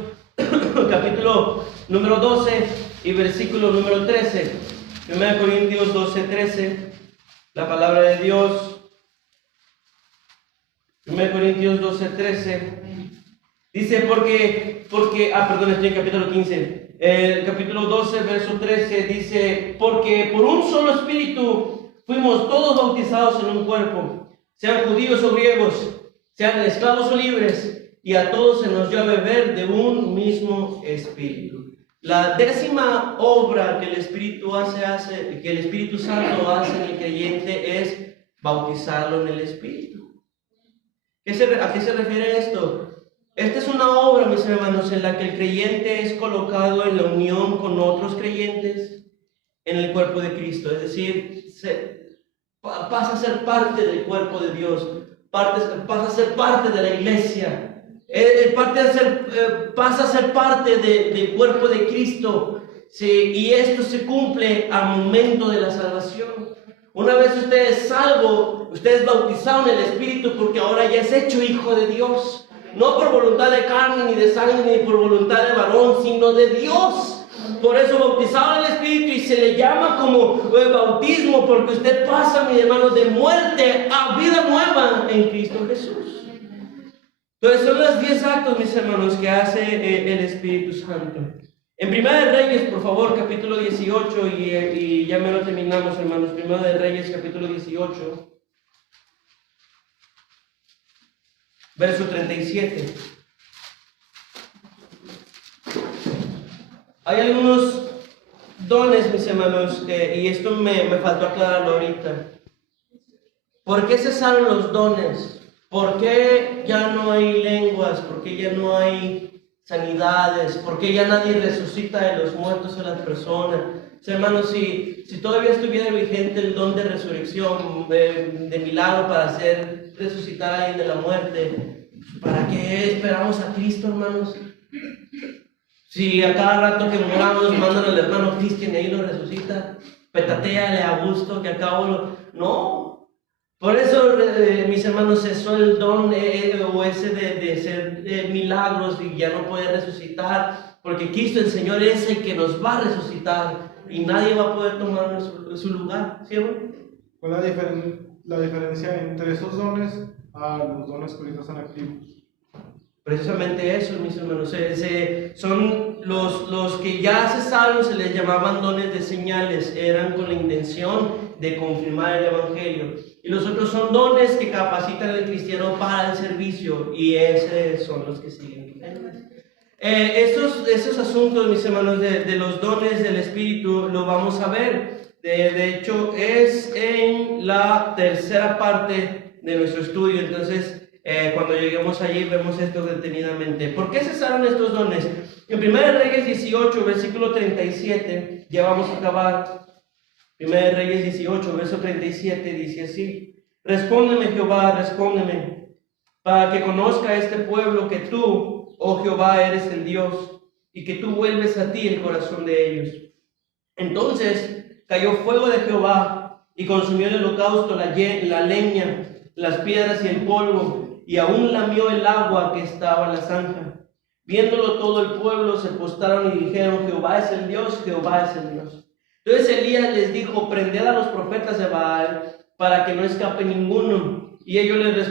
capítulo número 12 y versículo número 13. 1 Corintios 12, 13, la palabra de Dios. 1 Corintios 12, 13. Dice, estoy en capítulo 15. El capítulo 12, verso 13 dice: porque por un solo espíritu fuimos todos bautizados en un cuerpo, sean judíos o griegos, sean esclavos o libres, y a todos se nos dio a beber de un mismo espíritu. La 10ª obra que el Espíritu que el Espíritu Santo hace en el creyente es bautizarlo en el Espíritu. ¿A qué se refiere esto? Esta es una obra, mis hermanos, en la que el creyente es colocado en la unión con otros creyentes en el cuerpo de Cristo. Es decir, pasa a ser parte del cuerpo de Dios, pasa a ser parte de la iglesia, pasa a ser parte del cuerpo de Cristo. Sí, y esto se cumple al momento de la salvación. Una vez usted es salvo, usted es bautizado en el Espíritu porque ahora ya es hecho hijo de Dios. No por voluntad de carne, ni de sangre, ni por voluntad de varón, sino de Dios. Por eso bautizado en el Espíritu, y se le llama como bautismo, porque usted pasa, mis hermanos, de muerte a vida nueva en Cristo Jesús. Entonces son los 10 actos, mis hermanos, que hace el Espíritu Santo. En Primera de Reyes, por favor, capítulo 18, y ya me lo terminamos, hermanos. Primera de Reyes, capítulo 18, verso 37. Hay algunos dones, mis hermanos, y esto me faltó aclararlo ahorita. ¿Por qué cesaron los dones? ¿Por qué ya no hay lenguas? ¿Por qué ya no hay sanidades? ¿Por qué ya nadie resucita de los muertos a las personas? Hermanos, si todavía estuviera vigente el don de resurrección, de milagro para hacer resucitar a alguien de la muerte, ¿para qué esperamos a Cristo, hermanos? Si a cada rato que moramos mandan al hermano Cristian y ahí lo resucita, petateale a gusto que acabo no. Por eso, mis hermanos, cesó el don o ese de hacer milagros y ya no puede resucitar, porque Cristo el Señor es el que nos va a resucitar y nadie va a poder tomar su lugar, ¿sí, hermano? ¿Cuál es la diferencia entre esos dones a los dones que ahorita están activos? Precisamente eso, mis hermanos, son los que ya cesaron, se les llamaban dones de señales, eran con la intención de confirmar el Evangelio. Y los otros son dones que capacitan al cristiano para el servicio, y esos son los que siguen. Estos asuntos, mis hermanos, de los dones del Espíritu, lo vamos a ver. De hecho, es en la tercera parte de nuestro estudio. Entonces, cuando lleguemos allí, vemos esto detenidamente. ¿Por qué cesaron estos dones? En 1 Reyes 18, versículo 37, ya vamos a acabar. 1 Reyes 18, verso 37, dice así: Respóndeme, Jehová, respóndeme, para que conozca este pueblo que tú, oh Jehová, eres el Dios, y que tú vuelves a ti el corazón de ellos. Entonces cayó fuego de Jehová, y consumió el holocausto, la leña, las piedras y el polvo, y aún lamió el agua que estaba en la zanja. Viéndolo todo el pueblo, se postraron y dijeron: Jehová es el Dios, Jehová es el Dios. Entonces Elías les dijo: prended a los profetas de Baal, para que no escape ninguno. Y ellos les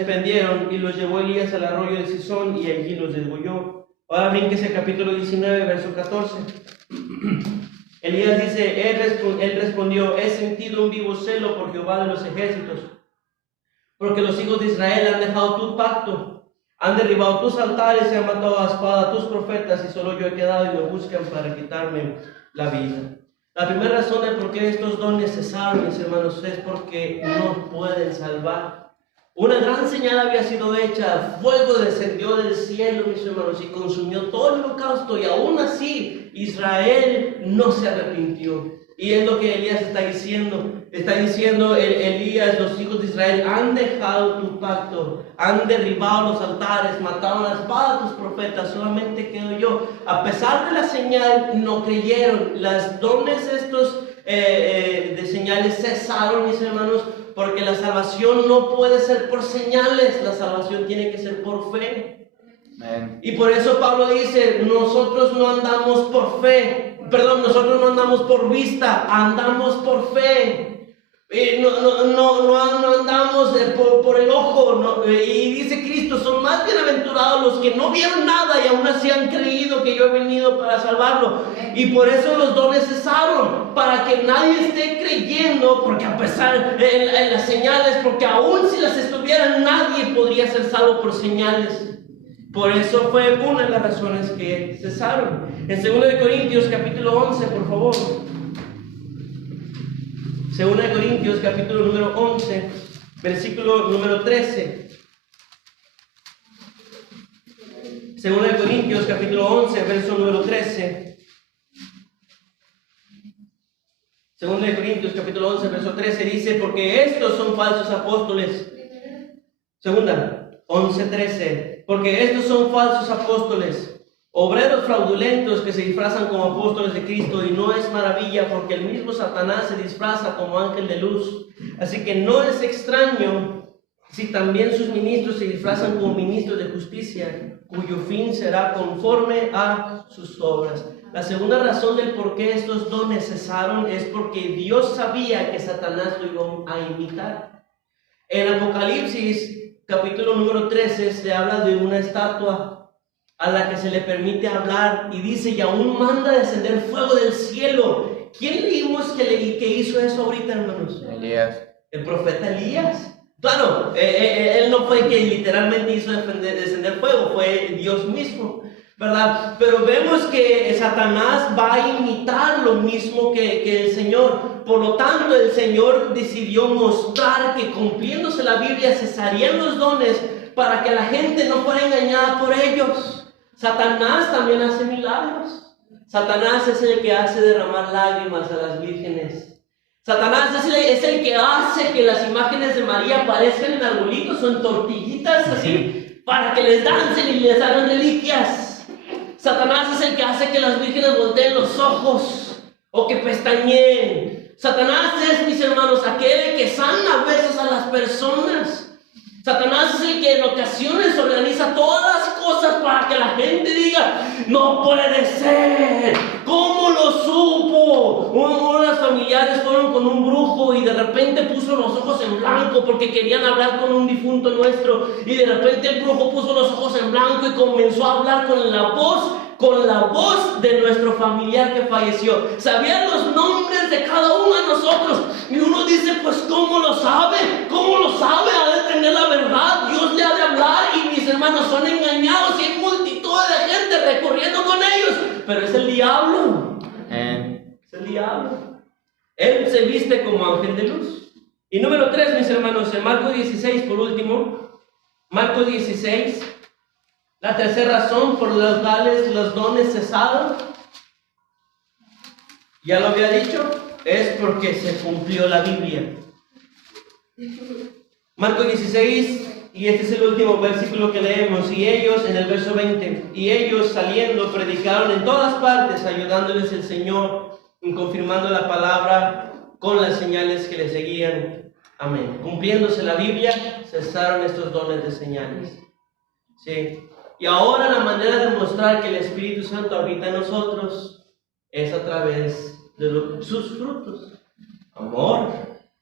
prendieron y los llevó Elías al arroyo de Sison, y allí los desgolló. Ahora brinquese al capítulo 19, verso 14. Elías dice: él respondió: he sentido un vivo celo por Jehová de los ejércitos, porque los hijos de Israel han dejado tu pacto, han derribado tus altares y han matado a espada a tus profetas, y solo yo he quedado y me buscan para quitarme la vida. La primera razón de por qué estos dones cesaron, mis hermanos, es porque no pueden salvar. Una gran señal había sido hecha: fuego descendió del cielo, mis hermanos, y consumió todo el holocausto, y aún así Israel no se arrepintió. Y es lo que Elías está diciendo. Está diciendo Elías: los hijos de Israel han dejado tu pacto, han derribado los altares, mataron a espada a tus profetas, solamente quedo yo. A pesar de la señal, no creyeron. Los dones estos de señales cesaron, mis hermanos, porque la salvación no puede ser por señales, la salvación tiene que ser por fe. Amen. Y por eso Pablo dice: nosotros no andamos por fe, nosotros no andamos por vista, andamos por fe. No andamos por el ojo, y dice Cristo: son más bienaventurados los que no vieron nada y aún así han creído que yo he venido para salvarlo. Y por eso los dones cesaron, para que nadie esté creyendo, porque a pesar de las señales, porque aún si las estuvieran, nadie podría ser salvo por señales. Por eso fue una de las razones que cesaron. En 2 Corintios capítulo 11, por favor. 2 Corintios capítulo número 11, versículo número 13. Segunda de Corintios, capítulo 11, verso número 13. Segunda de Corintios, capítulo 11, verso 13 dice, porque estos son falsos apóstoles. Segunda, 11, 13. Porque estos son falsos apóstoles, obreros fraudulentos que se disfrazan como apóstoles de Cristo, y no es maravilla porque el mismo Satanás se disfraza como ángel de luz. Así que no es extraño si también sus ministros se disfrazan como ministros de justicia, cuyo fin será conforme a sus obras. La segunda razón del por qué estos dones cesaron es porque Dios sabía que Satanás lo iba a imitar. En Apocalipsis, capítulo número 13, se habla de una estatua a la que se le permite hablar y dice, y aún manda descender fuego del cielo. ¿Quién leímos que hizo eso ahorita, hermanos? Elías. El profeta Elías. Claro, él no fue que literalmente hizo descender fuego, fue Dios mismo, ¿verdad? Pero vemos que Satanás va a imitar lo mismo que el Señor. Por lo tanto, el Señor decidió mostrar que cumpliéndose la Biblia cesarían los dones para que la gente no fuera engañada por ellos. Satanás también hace milagros. Satanás es el que hace derramar lágrimas a las vírgenes. Satanás es el que hace que las imágenes de María aparezcan en arbolitos o en tortillitas así, para que les dancen y les hagan reliquias. Satanás es el que hace que las vírgenes volteen los ojos o que pestañeen. Satanás es, mis hermanos, aquel que sana a veces a las personas. Satanás es el que en ocasiones organiza todas las cosas para que la gente diga, no puede ser, ¿cómo lo supo? Unas familiares fueron con un brujo y de repente puso los ojos en blanco porque querían hablar con un difunto nuestro, y de repente el brujo puso los ojos en blanco y comenzó a hablar con la voz de nuestro familiar que falleció. Sabían los nombres de cada uno de nosotros. Y uno dice, pues ¿cómo lo sabe? ¿Cómo lo sabe? Ha de tener la verdad. Dios le ha de hablar. Y mis hermanos son engañados y hay multitudes de gente recorriendo con ellos. Pero es el diablo. Es el diablo. Él se viste como ángel de luz. Y número 3, mis hermanos, en Marcos 16, por último. Marcos 16. La tercera razón por la cual los dones cesaron, ya lo había dicho, es porque se cumplió la Biblia. Marcos 16, y este es el último versículo que leemos, y ellos, en el verso 20, y ellos saliendo predicaron en todas partes, ayudándoles el Señor, y confirmando la palabra con las señales que les seguían. Amén. Cumpliéndose la Biblia, cesaron estos dones de señales. Sí. Y ahora la manera de mostrar que el Espíritu Santo habita en nosotros es a través de sus frutos. Amor,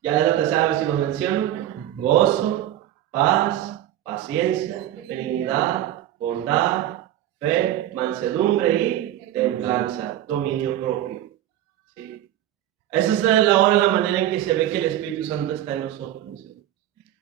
ya te sabes si los menciono, gozo, paz, paciencia, benignidad, bondad, fe, mansedumbre y templanza, dominio propio. ¿Sí? Esa es ahora la manera en que se ve que el Espíritu Santo está en nosotros.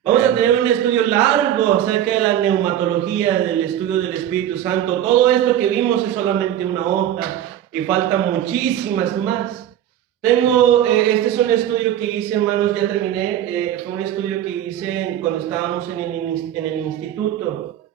Vamos a tener un estudio largo acerca de la neumatología, del estudio del Espíritu Santo. Todo esto que vimos es solamente una hoja y faltan muchísimas más. Este es un estudio que hice, hermanos, ya terminé. Fue un estudio que hice cuando estábamos en el instituto.